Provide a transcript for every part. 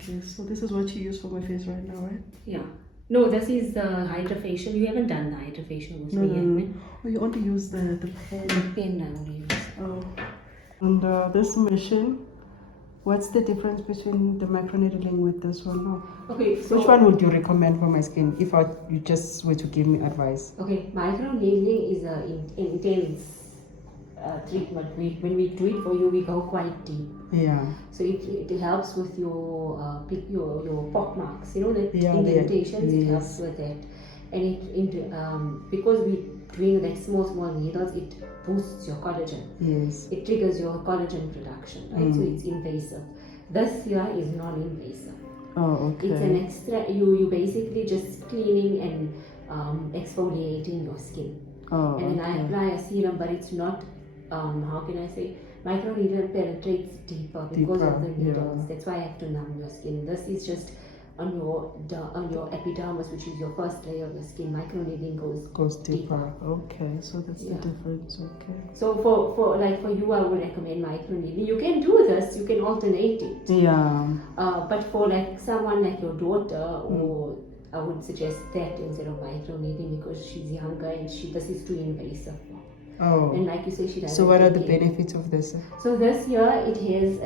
Okay, so this is what you use for my face right now, right? Yeah. No, this is the Hydra Facial. You haven't done the Hydra Facial with No, me no, yet, no. man. Oh, you only use the pen. The pen I only use. Oh. And this machine, what's the difference between the microneedling with this one? Oh. Okay, so which one would you recommend for my skin if you just were to give me advice? okay, microneedling is an intense treatment. When we do it for you, we go quite deep. Yeah. So it helps with your pock marks, you know, the Yeah, indentations. yes. It helps with that, and because we're doing like small needles, it boosts your collagen. Yes. It triggers your collagen production, right? So it's invasive. This here is non-invasive. Oh, okay. It's an extra. You basically just cleaning and exfoliating your skin. Oh, and then okay. I apply a serum, but it's not. How can I say? Microneedle penetrates deeper because of the needles. Yeah. That's why I have to numb your skin. This is just on your epidermis, which is your first layer of your skin. Microneedling goes deeper. Okay, so that's the difference. Okay. So for you, I would recommend microneedling. You can do this. You can alternate it. Yeah. But for like someone like your daughter, or I would suggest that instead of microneedling because she's younger and this is too invasive. Oh. And like you say, she doesn't. So what are the benefits of this? So this here, it has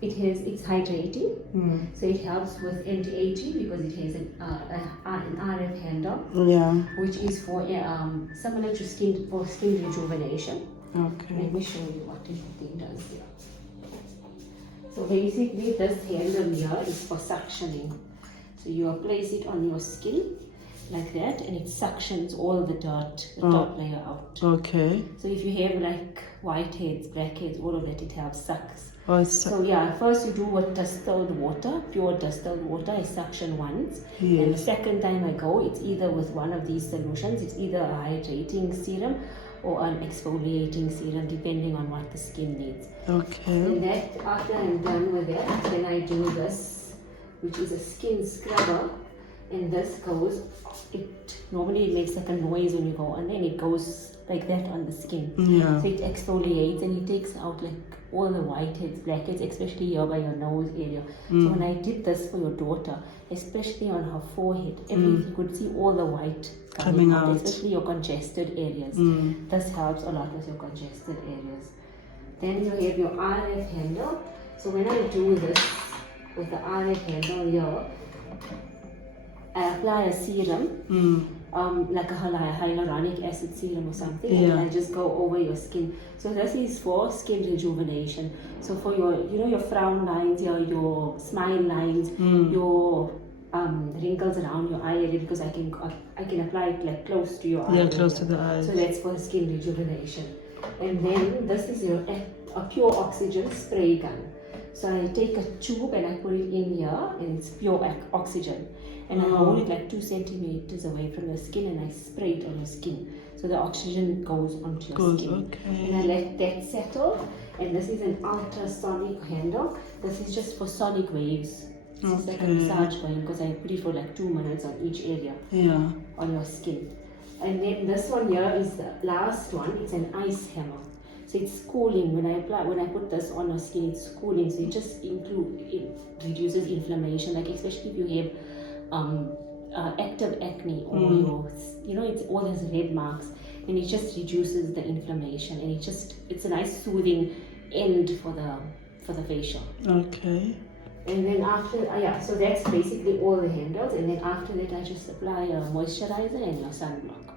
it's hydrating. So it helps with anti-aging because it has an RF handle. Yeah. Which is for similar to skin rejuvenation. Okay. Let me show you what it does here. So basically, this handle here is for suctioning. So you place it on your skin like that, and it suctions all the dirt, the top layer out. Okay. So if you have like whiteheads, blackheads, all of that, it helps sucks. Oh, so yeah, first you do with distilled water, pure distilled water. I suction once, and the second time I go, it's either with one of these solutions. It's either a hydrating serum or an exfoliating serum, depending on what the skin needs. Okay. And that after I'm done with that, then I do this, which is a skin scrubber. And this goes, normally it makes like a noise when you go, and then it goes like that on the skin. Yeah. So it exfoliates and it takes out like all the whiteheads, blackheads, especially here by your nose area. So when I did this for your daughter, especially on her forehead, you could see all the white coming out, especially your congested areas. This helps a lot with your congested areas. Then you have your RF handle. So when I do this with the RF handle here, I apply a serum, like a hyaluronic acid serum or something, and I just go over your skin. So this is for skin rejuvenation. So for your frown lines, your smile lines, your wrinkles around your eye area, because I can apply it like close to your eye. Yeah, close to the eyes. So that's for skin rejuvenation. And then this is a pure oxygen spray gun. So I take a tube and I put it in here, and it's pure oxygen. And I hold it like 2 centimeters away from your skin, and I spray it on your skin. So the oxygen goes onto your skin. Okay. And I let that settle. And this is an ultrasonic handle. This is just for sonic waves. It's like a massage going, because I put it for like 2 minutes on each area on your skin. And then this one here is the last one. It's an ice hammer. So it's cooling. When I put this on your skin, it's cooling. So it just reduces inflammation. Like especially if you have active acne or it's all those red marks, and it just reduces the inflammation, and it's a nice soothing end for the facial. Okay. And then after so that's basically all the handles, and then after that I just apply a moisturizer and your sunblock.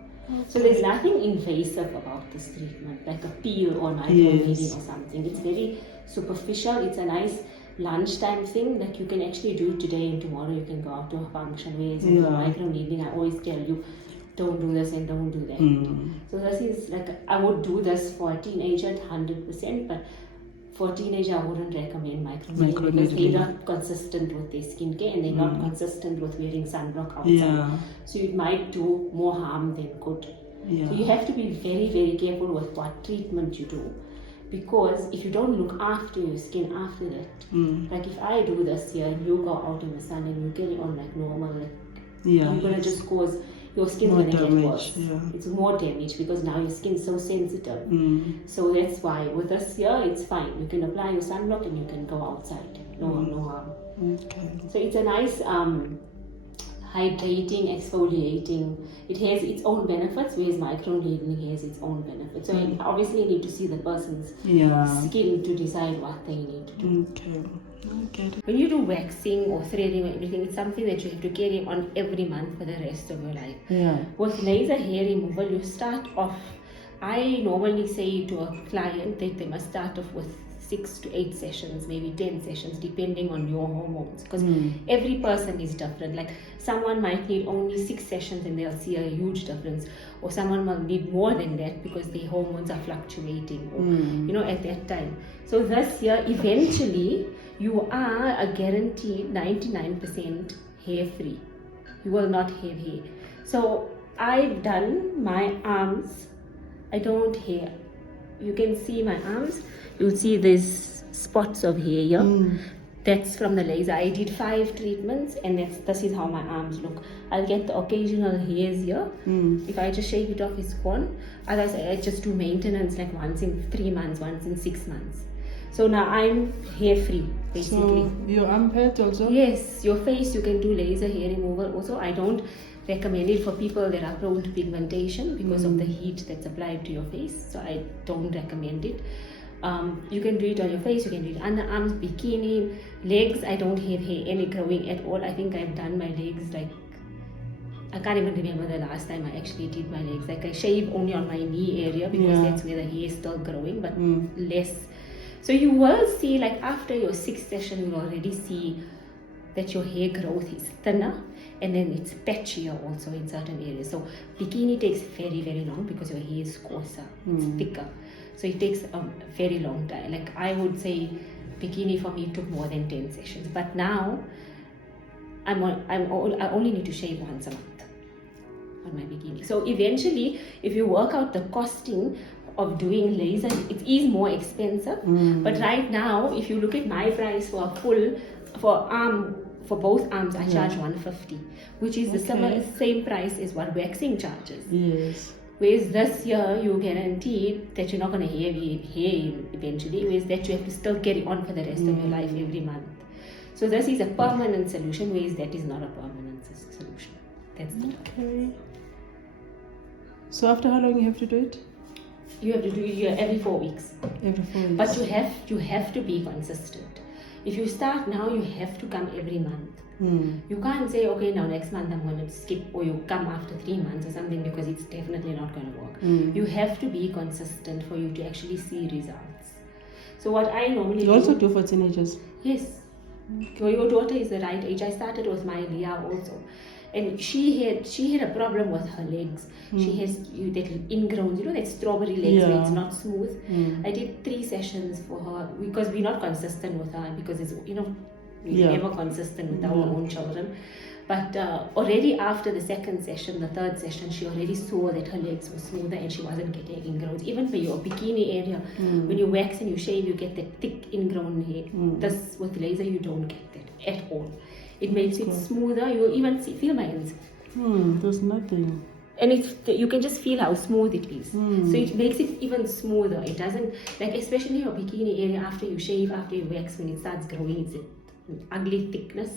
So there's nothing invasive about this treatment, like a peel or microneedling or something. It's very superficial. It's a nice lunchtime thing. Like you can actually do it today and tomorrow. You can go out to a function. Whereas with microneedling, I always tell you, don't do this and don't do that. So this is like, I would do this for a teenager 100%, but for a teenager, I wouldn't recommend microneedling because they're not consistent with their skincare, and they're not consistent with wearing sunblock outside. So it might do more harm than good. So you have to be very, very careful with what treatment you do, because if you don't look after your skin after that, like if I do this here and you go out in the sun and you carry on like normal, like you're gonna just cause your skin's More going to get damage, worse. yeah. It's more damage because now your skin is so sensitive. So that's why with this here, it's fine. You can apply your sunblock and you can go outside. No harm. Okay. So it's a nice hydrating, exfoliating. It has its own benefits, whereas microneedling has its own benefits. So you obviously need to see the person's skin to decide what they need to do. Okay. Okay. When you do waxing or threading or anything, it's something that you have to carry on every month for the rest of your life. Yeah. With laser hair removal, you start off, I normally say to a client that they must start off with 6 to 8 sessions, maybe 10 sessions, depending on your hormones, because every person is different. Like someone might need only 6 sessions and they'll see a huge difference, or someone will need more than that because their hormones are fluctuating, or at that time. So this year, eventually, you are a guaranteed 99% hair free. You will not have hair. So I've done my arms. I don't hair. You can see my arms. You'll see there's spots of hair here. That's from the laser. I did 5 treatments, and this is how my arms look. I'll get the occasional hairs here. If I just shave it off, it's gone. Otherwise, I just do maintenance like once in 3 months, once in 6 months. So now I'm hair free, basically. So your armpit also? Yes, your face you can do laser hair removal also. I don't recommend it for people that are prone to pigmentation because of the heat that's applied to your face. So I don't recommend it. You can do it on your face, you can do it underarms, bikini, legs. I don't have hair any growing at all. I think I've done my legs like, I can't even remember the last time I actually did my legs. Like I shave only on my knee area because that's where the hair is still growing, but less. So you will see, like after your 6th session, you'll already see that your hair growth is thinner, and then it's patchier also in certain areas. So bikini takes very, very long because your hair is coarser, it's thicker. So it takes a very long time. Like I would say bikini for me took more than 10 sessions. But now I only need to shave once a month on my bikini. So eventually, if you work out the costing of doing laser, it is more expensive. But right now, if you look at my price for a full, for both arms, I charge 150, which is the same price as what waxing charges. Yes. Whereas this year, you guarantee that you're not going to have hair eventually, whereas that you have to still carry on for the rest of your life every month. So this is a permanent solution, whereas that is not a permanent solution. That's the Okay. So after how long you have to do it? You have to do it every 4 weeks. Every 4 weeks. But you have to be consistent. If you start now, you have to come every month. You can't say, okay, now next month I'm going to skip, or you come after 3 months or something, because it's definitely not going to work. You have to be consistent for you to actually see results. So what I normally also do for teenagers? Yes. Your daughter is the right age. I started with my Leah also. And she had a problem with her legs. She has that ingrown, that strawberry legs where it's not smooth. I did 3 sessions for her because we're not consistent with her, because it's we're never consistent with our own children. But already after the 2nd session, the 3rd session, she already saw that her legs were smoother and she wasn't getting ingrowns. Even for your bikini area, when you wax and you shave, you get that thick ingrown hair. This with laser, you don't get that at all. It makes it smoother. You even feel my hands. There's nothing. And you can just feel how smooth it is. So it makes it even smoother. It doesn't, like especially your bikini area, after you shave, after you wax, when it starts growing, it's an ugly thickness.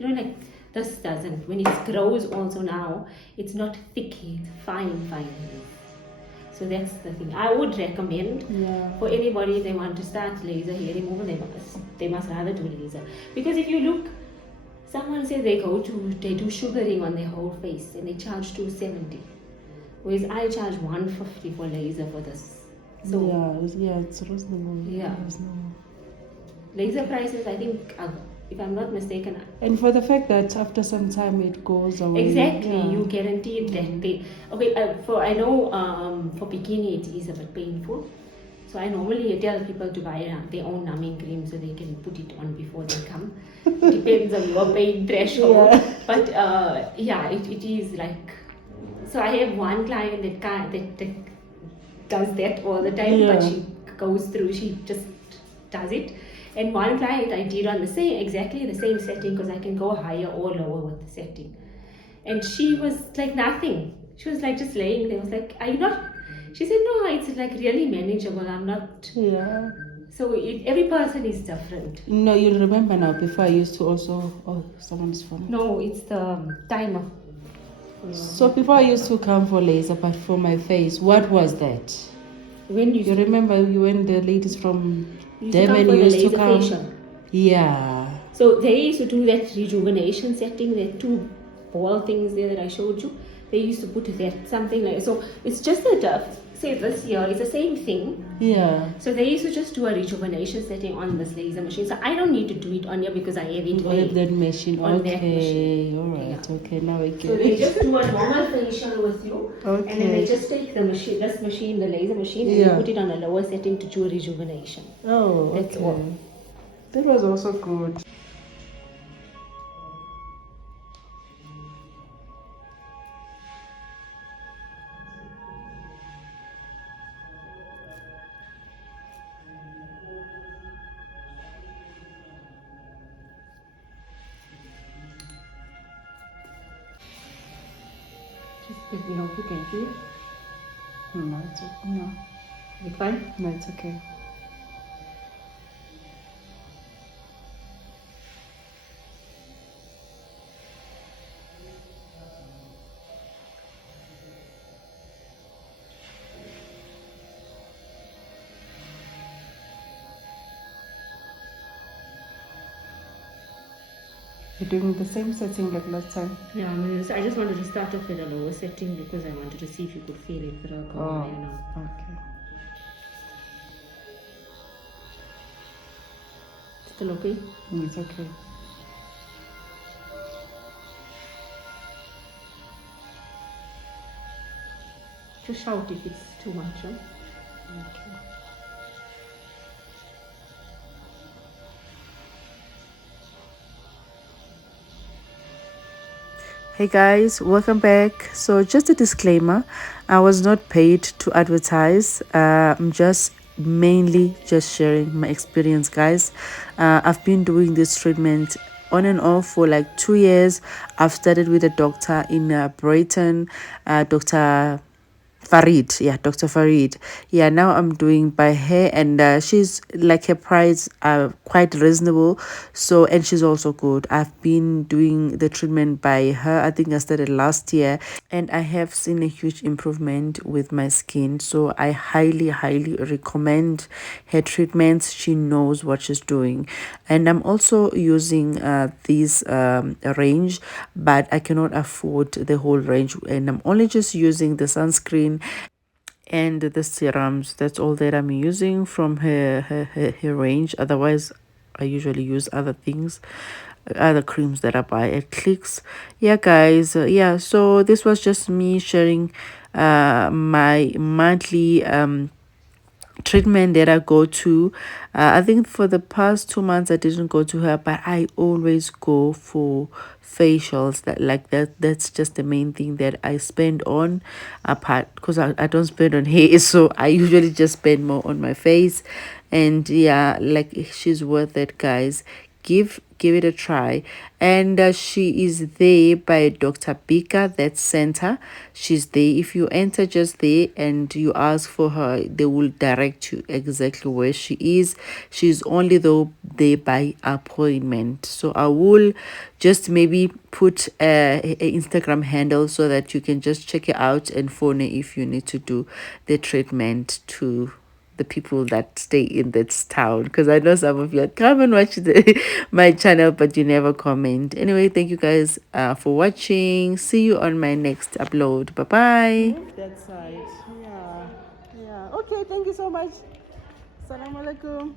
Like this doesn't. When it grows also now, it's not thick hair, it's fine hair. So that's the thing. I would recommend for anybody, if they want to start laser hair removal, they must rather do laser. Because if you look, someone says they do sugaring on their whole face and they charge $270, whereas I charge $150 for laser for this. So it's reasonable. Yeah. Reasonable. Laser prices, I think, if I'm not mistaken. And for the fact that after some time it goes away. Exactly, you guarantee that they. Okay, I know for bikini it is a bit painful. So I normally tell people to buy their own numbing cream so they can put it on before they come. Depends on your pain threshold. But it is like. So I have one client that does that all the time, but she goes through. She just does it. And one client I did on exactly the same setting, because I can go higher or lower with the setting. and she was like nothing. She was like just laying there. I was like, "Are you not?" She said, "No, it's like really manageable. I'm not." Yeah. So every person is different. No, you remember now. Before I used to also. Oh, someone's phone. No, it's the timer. So before I used to come for laser, but for my face, what was that? When You remember when the ladies from you used to come Devon for the used to laser come? facial. Yeah. So they used to do that rejuvenation setting, the two ball things there that I showed you. They used to put that something like so. It's just a say this here. It's the same thing. Yeah. So they used to just do a rejuvenation setting on this laser machine. So I don't need to do it on here because I have it You have that machine. on Okay. that machine. All right. Yeah. Okay. Now I get So they just do a normal facial with you, Okay. and then they just take the machine, this machine, the laser machine, and they put it on a lower setting to do a rejuvenation. Oh, That's okay. all. That was also good. Just let me know if you can feel it. No, it's okay. No, Is it fine? no, it's okay. You're doing the same setting like last time. Yeah, I just wanted to start off with a lower setting because I wanted to see if you could feel it, but I'll go higher now. Okay. Still okay? It's okay. Just shout if it's too much, huh? Okay. Hey guys, welcome back. So just a disclaimer, I was not paid to advertise. I'm just mainly just sharing my experience, guys. I've been doing this treatment on and off for like 2 years. I've started with a doctor in Brighton, Dr. Farid, yeah, Dr. Farid. Yeah, now I'm doing by her, and she's like, her price are quite reasonable. So, and she's also good. I've been doing the treatment by her. I think I started last year, and I have seen a huge improvement with my skin. So I highly recommend her treatments. She knows what she's doing, and I'm also using this range, but I cannot afford the whole range, and I'm only just using the sunscreen and the serums. That's all that I'm using from her range. Otherwise, I usually use other things, other creams that I buy at Clicks. Yeah, guys. Yeah, so this was just me sharing my monthly treatment that I go to. I think for the past 2 months I didn't go to her, but I always go for facials. That's just the main thing that I spend on, apart because I don't spend on hair, so I usually just spend more on my face. And yeah, like, she's worth it, guys. Give it a try. And she is there by Dr. Bika, that center. She's there. If you enter just there and you ask for her, they will direct you exactly where she is. She's only though there by appointment. So I will just maybe put a Instagram handle so that you can just check it out and phone her if you need to do the treatment to the people that stay in this town, because I know some of you come and watch my channel, but you never comment. Anyway, thank you guys for watching. See you on my next upload. Bye bye. That side. Yeah. Okay, thank you so much. Assalamu alaikum.